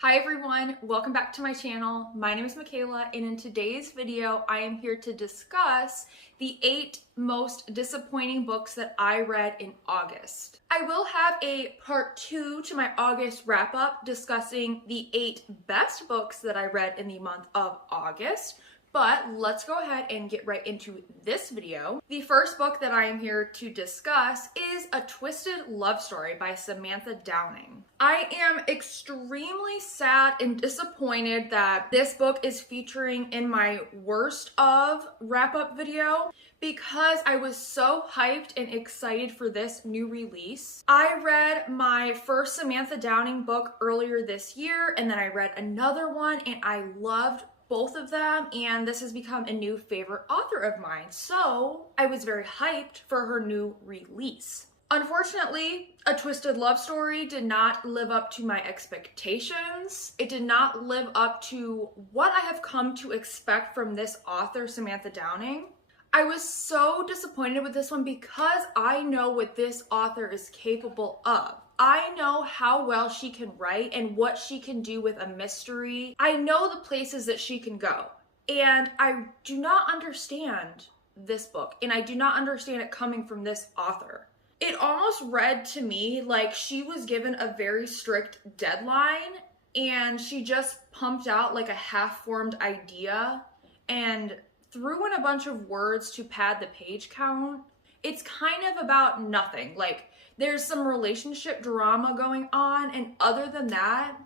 Hi everyone, welcome back to my channel. My name is Michaela, and in today's video, I am here to discuss the 8 most disappointing books that I read in August. I will have a part 2 to my August wrap up discussing the 8 best books that I read in the month of August. But let's go ahead and get right into this video. The first book that I am here to discuss is A Twisted Love Story by Samantha Downing. I am extremely sad and disappointed that this book is featuring in my worst of wrap-up video because I was so hyped and excited for this new release. I read my first Samantha Downing book earlier this year, and then I read another one and I loved both of them, and this has become a new favorite author of mine. So I was very hyped for her new release. Unfortunately, A Twisted Love Story did not live up to my expectations. It did not live up to what I have come to expect from this author, Samantha Downing. I was so disappointed with this one because I know what this author is capable of. I know how well she can write and what she can do with a mystery. I know the places that she can go. And I do not understand this book, and I do not understand it coming from this author. It almost read to me like she was given a very strict deadline and she just pumped out like a half-formed idea and threw in a bunch of words to pad the page count. It's kind of about nothing. Like, there's some relationship drama going on, and other than that,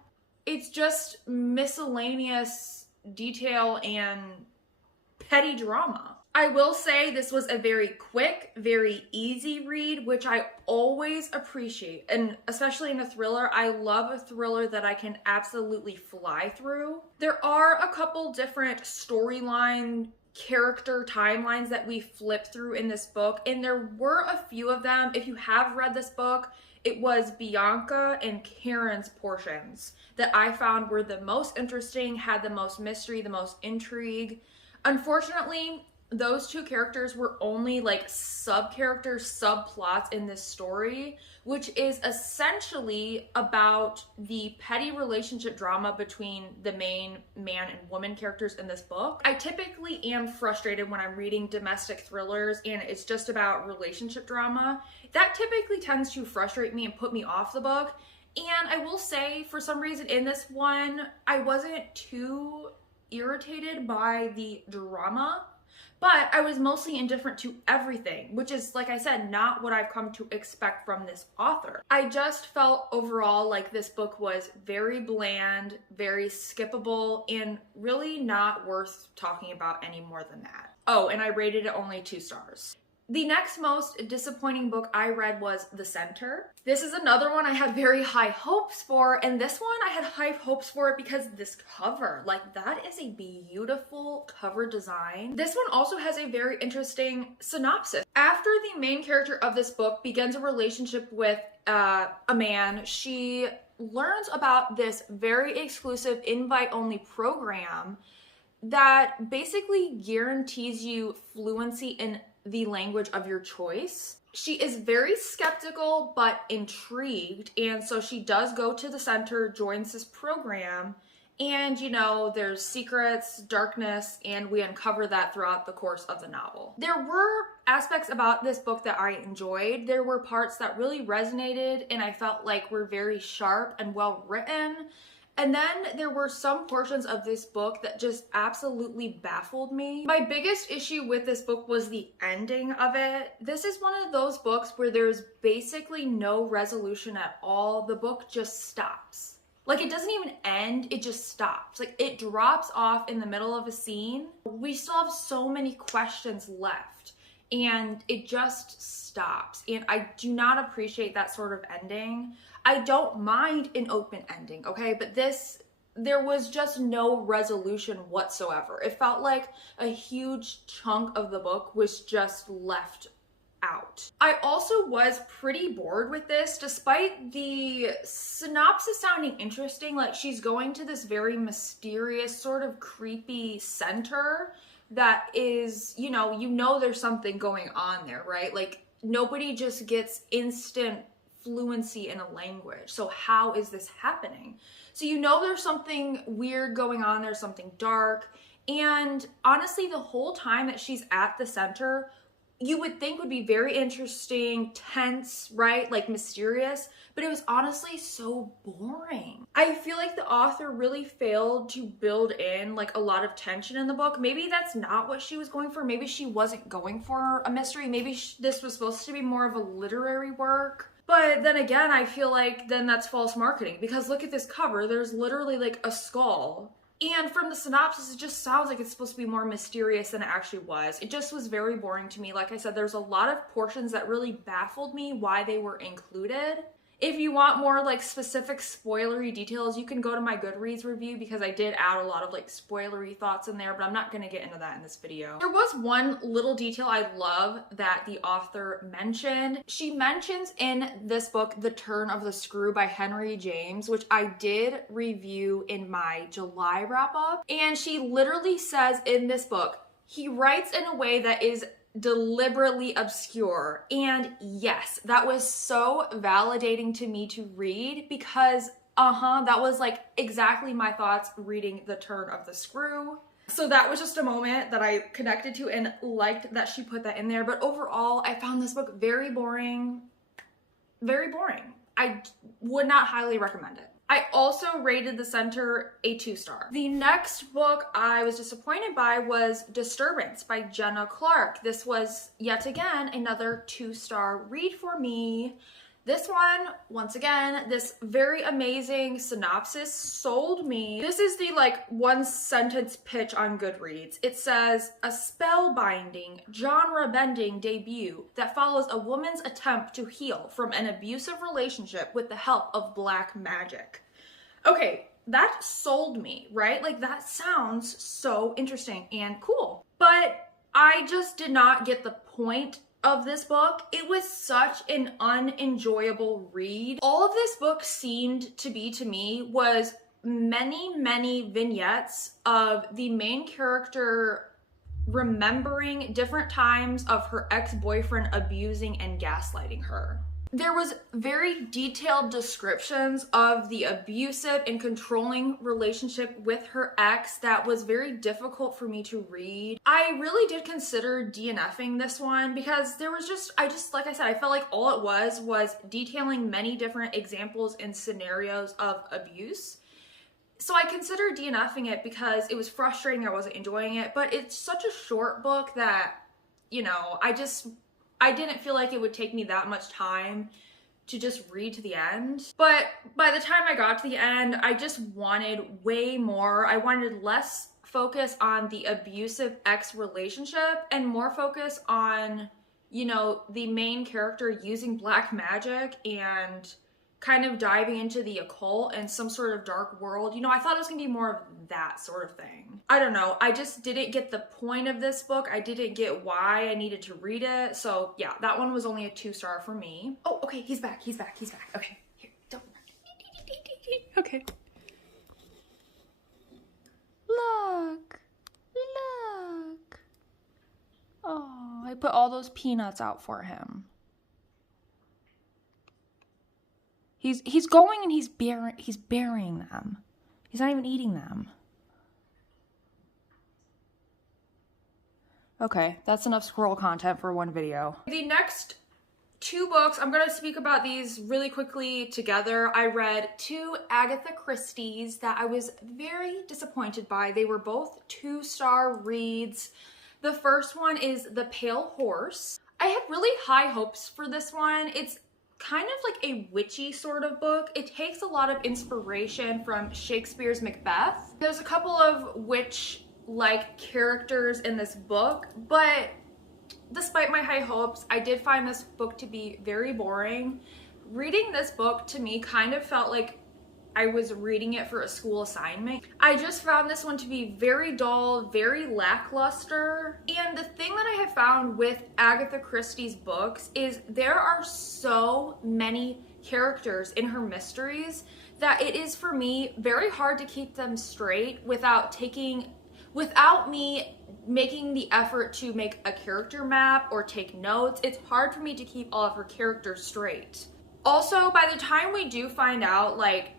it's just miscellaneous detail and petty drama. I will say this was a very quick, very easy read, which I always appreciate. And especially in a thriller, I love a thriller that I can absolutely fly through. There are a couple different storyline character timelines that we flip through in this book, and there were a few of them. If you have read this book, it was Bianca and Karen's portions that I found were the most interesting, had the most mystery, the most intrigue. Unfortunately, those two characters were only like sub-characters, subplots in this story, which is essentially about the petty relationship drama between the main man and woman characters in this book. I typically am frustrated when I'm reading domestic thrillers and it's just about relationship drama. That typically tends to frustrate me and put me off the book. And I will say, for some reason in this one, I wasn't too irritated by the drama. But I was mostly indifferent to everything, which is, like I said, not what I've come to expect from this author. I just felt overall like this book was very bland, very skippable, and really not worth talking about any more than that. Oh, and I rated it only 2 stars. The next most disappointing book I read was The Center. This is another one I had very high hopes for, and this one I had high hopes for it because this cover, like, that is a beautiful cover design. This one also has a very interesting synopsis. After the main character of this book begins a relationship with a man, she learns about this very exclusive invite-only program that basically guarantees you fluency in the language of your choice. She is very skeptical but intrigued, and so she does go to the center, joins this program, and you know, there's secrets, darkness, and we uncover that throughout the course of the novel. There were aspects about this book that I enjoyed. There were parts that really resonated and I felt like were very sharp and well written. And then there were some portions of this book that just absolutely baffled me. My biggest issue with this book was the ending of it. This is one of those books where there's basically no resolution at all. The book just stops. Like, it doesn't even end, it just stops. Like, it drops off in the middle of a scene. We still have so many questions left, and it just stops. And I do not appreciate that sort of ending. I don't mind an open ending, okay? But there was just no resolution whatsoever. It felt like a huge chunk of the book was just left out. I also was pretty bored with this, despite the synopsis sounding interesting. Like, she's going to this very mysterious, sort of creepy center that is, you know there's something going on there, right? Like, nobody just gets instant fluency in a language. So how is this happening? So you know there's something weird going on, there's something dark. And honestly, the whole time that she's at the center, you would think would be very interesting, tense, right? Like mysterious, but it was honestly so boring. I feel like the author really failed to build in like a lot of tension in the book. Maybe that's not what she was going for. Maybe she wasn't going for a mystery. Maybe this was supposed to be more of a literary work. But then again, I feel like then that's false marketing, because look at this cover. There's literally like a skull. And from the synopsis, it just sounds like it's supposed to be more mysterious than it actually was. It just was very boring to me. Like I said, there's a lot of portions that really baffled me why they were included. If you want more like specific spoilery details, you can go to my Goodreads review, because I did add a lot of like spoilery thoughts in there, but I'm not going to get into that in this video. There was one little detail I love that the author mentioned. She mentions in this book, The Turn of the Screw by Henry James, which I did review in my July wrap up. And she literally says in this book, he writes in a way that is deliberately obscure. And yes, that was so validating to me to read, because that was like exactly my thoughts reading The Turn of the Screw. So that was just a moment that I connected to and liked that she put that in there. But overall, I found this book very boring. Very boring. I would not highly recommend it. I also rated The Center a 2-star. The next book I was disappointed by was Disturbance by Jenna Clark. This was yet again another 2-star read for me. This one, once again, this very amazing synopsis sold me. This is the like 1-sentence pitch on Goodreads. It says, a spellbinding, genre-bending debut that follows a woman's attempt to heal from an abusive relationship with the help of black magic. Okay, that sold me, right? Like that sounds so interesting and cool, but I just did not get the point of this book. It was such an unenjoyable read. All of this book seemed to be to me was many vignettes of the main character remembering different times of her ex-boyfriend abusing and gaslighting her. There was very detailed descriptions of the abusive and controlling relationship with her ex that was very difficult for me to read. I really did consider DNFing this one, because there was like I said, I felt like all it was detailing many different examples and scenarios of abuse. So I considered DNFing it because it was frustrating, I wasn't enjoying it, but it's such a short book that, you know, I didn't feel like it would take me that much time to just read to the end. But by the time I got to the end, I just wanted way more. I wanted less focus on the abusive ex relationship and more focus on, you know, the main character using black magic and kind of diving into the occult and some sort of dark world. You know, I thought it was gonna be more of that sort of thing. I don't know, I just didn't get the point of this book. I didn't get why I needed to read it. So yeah, that one was only a 2-star for me. Oh, okay, he's back. Okay, here, don't. Okay. Look. Oh, I put all those peanuts out for him. He's going and he's burying them. He's not even eating them. Okay, that's enough squirrel content for one video. The next 2 books, I'm gonna speak about these really quickly together. I read 2 Agatha Christie's that I was very disappointed by. They were both 2-star reads. The first one is The Pale Horse. I had really high hopes for this one. It's kind of like a witchy sort of book. It takes a lot of inspiration from Shakespeare's Macbeth. There's a couple of witch-like characters in this book, but despite my high hopes, I did find this book to be very boring. Reading this book to me kind of felt like I was reading it for a school assignment. I just found this one to be very dull, very lackluster. And the thing that I have found with Agatha Christie's books is there are so many characters in her mysteries that it is for me very hard to keep them straight without me making the effort to make a character map or take notes. It's hard for me to keep all of her characters straight. Also, by the time we do find out like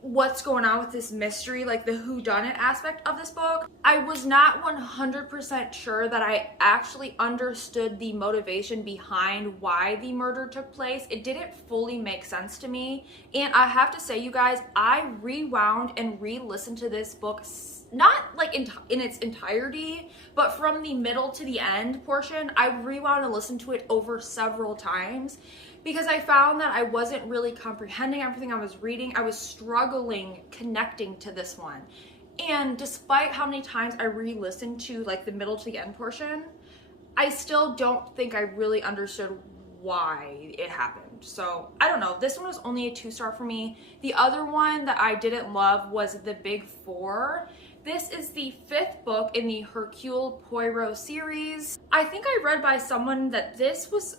what's going on with this mystery, like the whodunit aspect of this book, I was not 100% sure that I actually understood the motivation behind why the murder took place. It didn't fully make sense to me, and I have to say, you guys, I rewound and re-listened to this book, not like in its entirety, but from the middle to the end portion. I rewound and listened to it over several times because I found that I wasn't really comprehending everything I was reading. I was struggling connecting to this one. And despite how many times I re-listened to like the middle to the end portion, I still don't think I really understood why it happened. So I don't know, this one was only a 2-star for me. The other one that I didn't love was The Big Four. This is the 5th book in the Hercule Poirot series. I think I read by someone that this was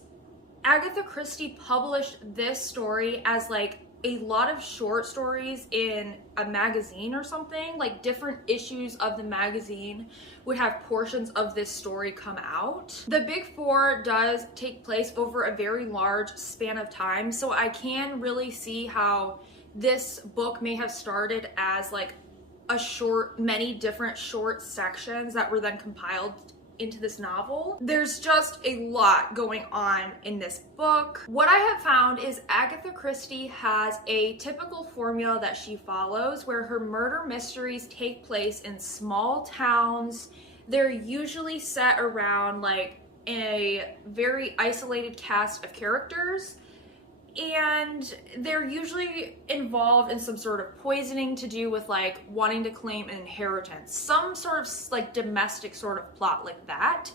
Agatha Christie published this story as like a lot of short stories in a magazine or something. Like different issues of the magazine would have portions of this story come out. The Big Four does take place over a very large span of time, so I can really see how this book may have started as like many different short sections that were then compiled into this novel. There's just a lot going on in this book. What I have found is Agatha Christie has a typical formula that she follows where her murder mysteries take place in small towns. They're usually set around like a very isolated cast of characters, and they're usually involved in some sort of poisoning to do with like wanting to claim an inheritance, some sort of like domestic sort of plot like that.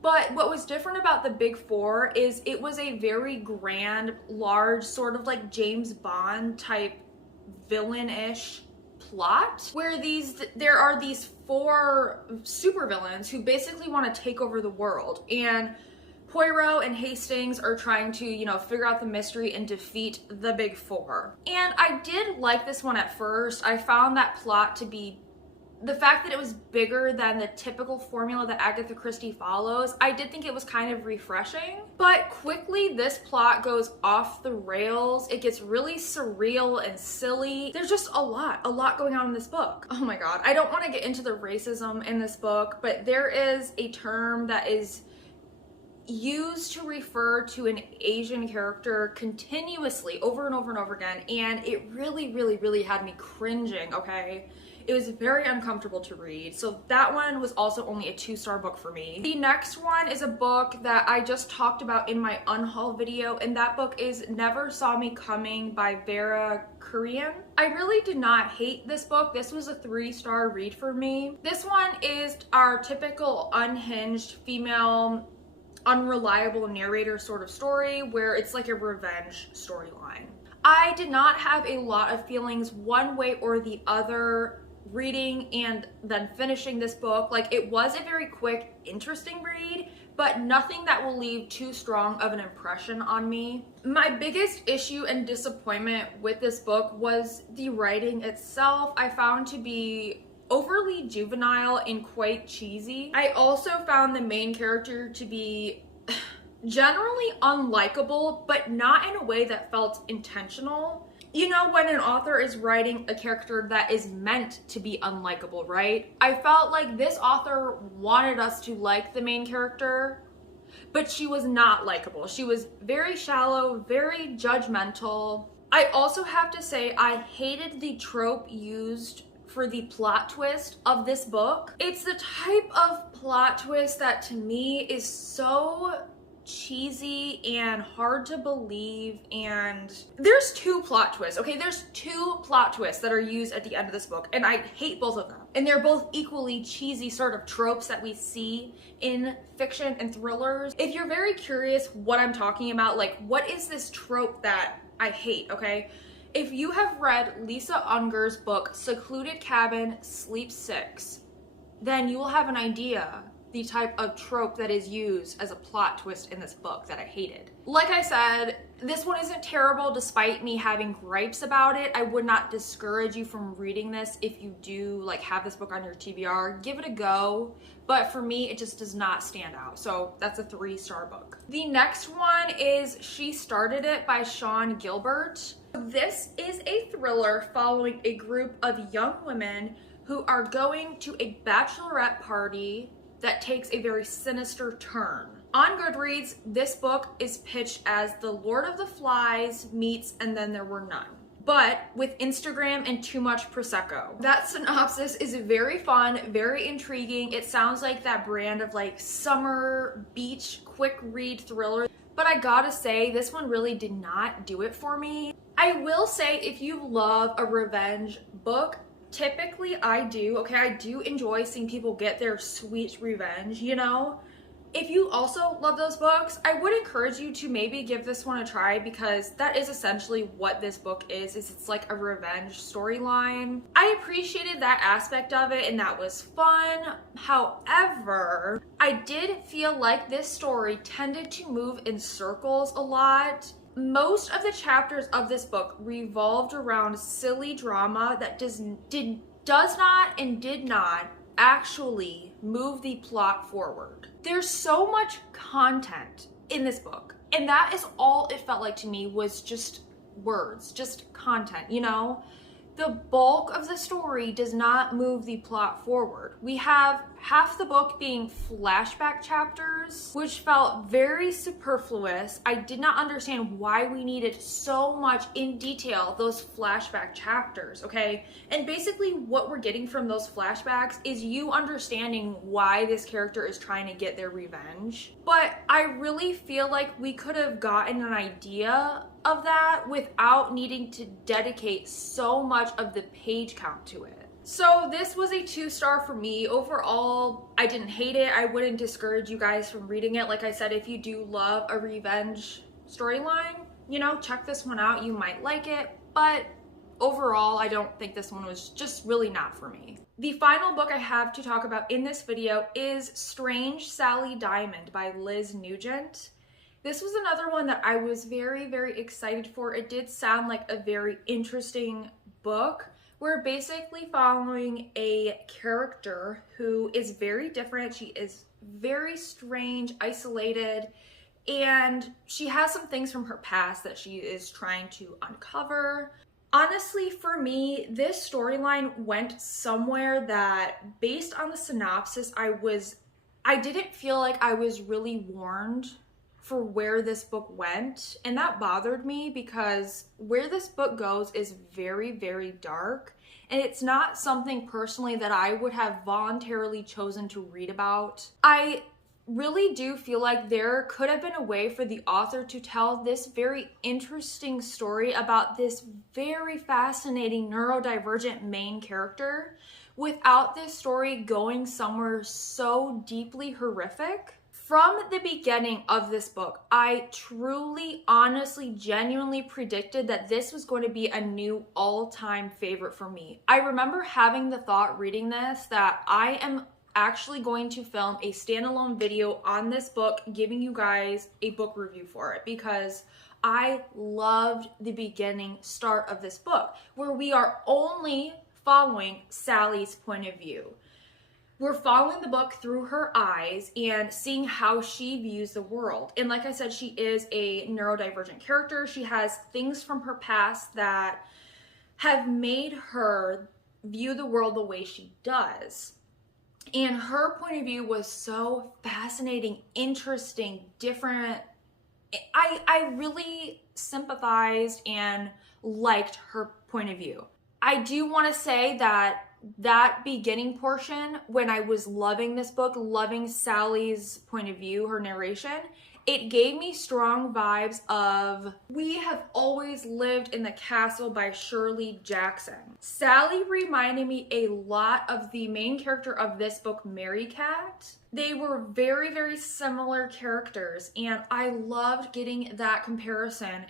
But what was different about The Big Four is it was a very grand, large, sort of like James Bond type villain-ish plot where there are these 4 supervillains who basically want to take over the world, and Poirot and Hastings are trying to, you know, figure out the mystery and defeat the Big Four. And I did like this one at first. I found that plot to be, the fact that it was bigger than the typical formula that Agatha Christie follows, I did think it was kind of refreshing. But quickly this plot goes off the rails. It gets really surreal and silly. There's just a lot going on in this book. Oh my god. I don't want to get into the racism in this book, but there is a term that is used to refer to an Asian character continuously over and over and over again, and it really had me cringing, okay? It was very uncomfortable to read, so that one was also only a 2-star book for me. The next one is a book that I just talked about in my unhaul video, and that book is Never Saw Me Coming by 𝚲𝚃 𝚲𝚃. I really did not hate this book. This was a 3-star read for me. This one is our typical unhinged female unreliable narrator sort of story where it's like a revenge storyline. I did not have a lot of feelings one way or the other reading and then finishing this book. Like, it was a very quick, interesting read, but nothing that will leave too strong of an impression on me. My biggest issue and disappointment with this book was the writing itself. I found to be overly juvenile and quite cheesy. I also found the main character to be generally unlikable, but not in a way that felt intentional. You know, when an author is writing a character that is meant to be unlikable, right? I felt like this author wanted us to like the main character, but she was not likable. She was very shallow, very judgmental. I also have to say I hated the trope used for the plot twist of this book. It's the type of plot twist that to me is so cheesy and hard to believe, and there's 2 plot twists, okay? There's 2 plot twists that are used at the end of this book, and I hate both of them. And they're both equally cheesy sort of tropes that we see in fiction and thrillers. If you're very curious what I'm talking about, like what is this trope that I hate, okay? If you have read Lisa Unger's book, Secluded Cabin, Sleep 6, then you will have an idea the type of trope that is used as a plot twist in this book that I hated. Like I said, this one isn't terrible despite me having gripes about it. I would not discourage you from reading this if you do like have this book on your TBR. Give it a go, but for me, it just does not stand out. So that's a 3-star book. The next one is She Started It by Sean Gilbert. This is a thriller following a group of young women who are going to a bachelorette party that takes a very sinister turn. On Goodreads, this book is pitched as The Lord of the Flies meets And Then There Were None, but with Instagram and too much Prosecco. That synopsis is very fun, very intriguing. It sounds like that brand of like summer beach quick read thriller, but I gotta say, this one really did not do it for me. I will say, if you love a revenge book, typically I do, okay, I do enjoy seeing people get their sweet revenge, you know? If you also love those books, I would encourage you to maybe give this one a try, because that is essentially what this book is it's like a revenge storyline. I appreciated that aspect of it and that was fun. However, I did feel like this story tended to move in circles a lot. Most of the chapters of this book revolved around silly drama that does not and did not actually move the plot forward. There's so much content in this book, and that is all it felt like to me, was just words, just content, you know? The bulk of the story does not move the plot forward. We have half the book being flashback chapters, which felt very superfluous. I did not understand why we needed so much in detail those flashback chapters, okay? And basically what we're getting from those flashbacks is you understanding why this character is trying to get their revenge. But I really feel like we could have gotten an idea of that without needing to dedicate so much of the page count to it. So this was a 2-star for me. Overall, I didn't hate it. I wouldn't discourage you guys from reading it. Like I said, if you do love a revenge storyline, you know, check this one out. You might like it, but overall, I don't think this one was just really not for me. The final book I have to talk about in this video is Strange Sally Diamond by Liz Nugent. This was another one that I was very, very excited for. It did sound like a very interesting book. We're basically following a character who is very different. She is very strange, isolated, and she has some things from her past that she is trying to uncover. Honestly, for me, this storyline went somewhere that, based on the synopsis, I didn't feel like I was really warned for where this book went, and that bothered me because where this book goes is very, very dark, and it's not something personally that I would have voluntarily chosen to read about. I really do feel like there could have been a way for the author to tell this very interesting story about this very fascinating neurodivergent main character without this story going somewhere so deeply horrific. From the beginning of this book, I truly, honestly, genuinely predicted that this was going to be a new all-time favorite for me. I remember having the thought reading this that I am actually going to film a standalone video on this book, giving you guys a book review for it, because I loved the beginning start of this book, where we are only following Sally's point of view. We're following the book through her eyes and seeing how she views the world. And like I said, she is a neurodivergent character. She has things from her past that have made her view the world the way she does. And her point of view was so fascinating, interesting, different. I really sympathized and liked her point of view. I do want to say that beginning portion, when I was loving this book, loving Sally's point of view, her narration, it gave me strong vibes of We Have Always Lived in the Castle by Shirley Jackson. Sally reminded me a lot of the main character of this book, Mary Cat. They were very, very similar characters, and I loved getting that comparison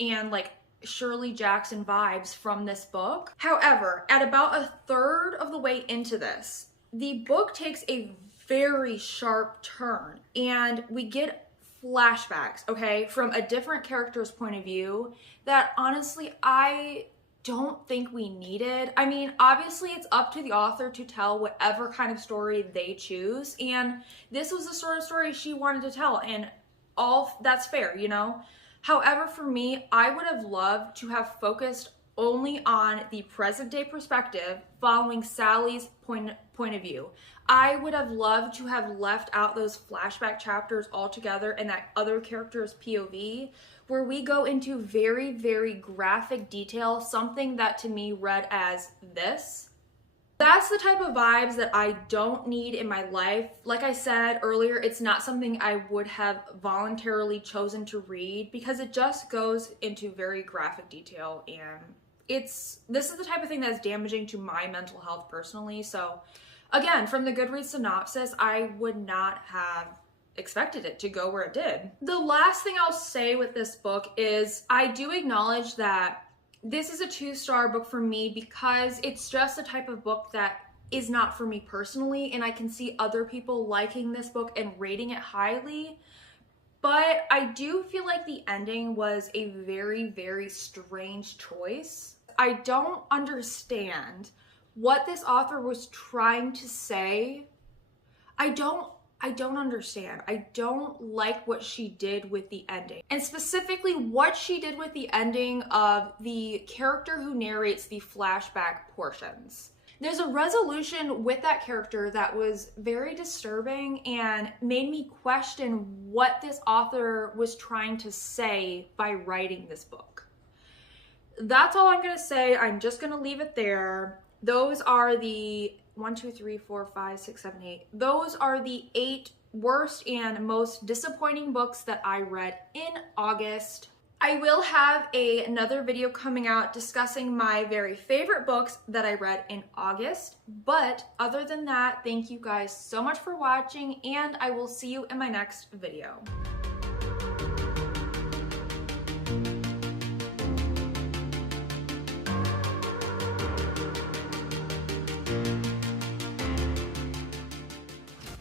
and like Shirley Jackson vibes from this book. However, at about a third of the way into this, the book takes a very sharp turn and we get flashbacks, okay, from a different character's point of view that honestly I don't think we needed. I mean, obviously it's up to the author to tell whatever kind of story they choose, and this was the sort of story she wanted to tell, and all that's fair, you know? However, for me, I would have loved to have focused only on the present day perspective following Sally's point of view. I would have loved to have left out those flashback chapters altogether and that other character's POV, where we go into very, very graphic detail, something that to me read as this. That's the type of vibes that I don't need in my life. Like I said earlier, it's not something I would have voluntarily chosen to read because it just goes into very graphic detail, and this is the type of thing that's damaging to my mental health personally. So again, from the Goodreads synopsis, I would not have expected it to go where it did. The last thing I'll say with this book is I do acknowledge that this is a 2-star book for me because it's just the type of book that is not for me personally, and I can see other people liking this book and rating it highly. But I do feel like the ending was a very, very strange choice. I don't understand what this author was trying to say. I don't understand. I don't like what she did with the ending. And specifically what she did with the ending of the character who narrates the flashback portions. There's a resolution with that character that was very disturbing and made me question what this author was trying to say by writing this book. That's all I'm gonna say. I'm just gonna leave it there. Those are the 1, 2, 3, 4, 5, 6, 7, 8. Those are the 8 worst and most disappointing books that I read in August. I will have another video coming out discussing my very favorite books that I read in August. But other than that, thank you guys so much for watching, and I will see you in my next video.